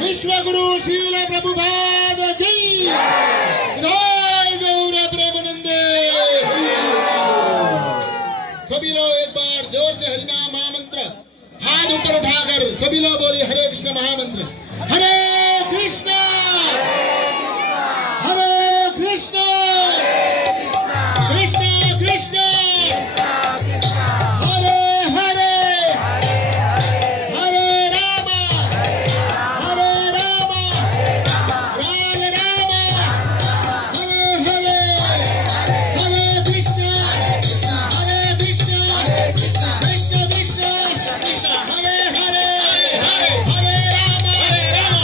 विश्वगुरु शील प्रभुपाद की जय गौर प्रेमानंदे। सभी लोग एक बार जोर से हरिनाम महामंत्र हाथ ऊपर उठाकर सभी लोग बोलिए हरे कृष्ण महामंत्र। हरे कृष्ण हरे कृष्ण कृष्ण कृष्ण हरे हरे हरे राम राम राम हरे हरे हरे कृष्ण कृष्ण कृष्ण हरे हरे हरे राम हरे राम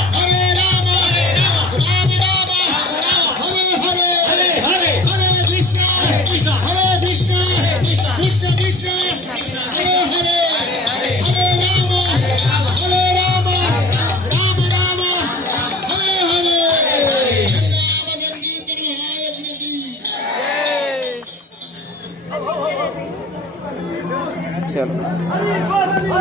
राम राम हरे हरे हरे कृष्ण कृष्ण कृष्ण कृष्ण हरे हरे हरे राम राम राम हरे हरे। चलो।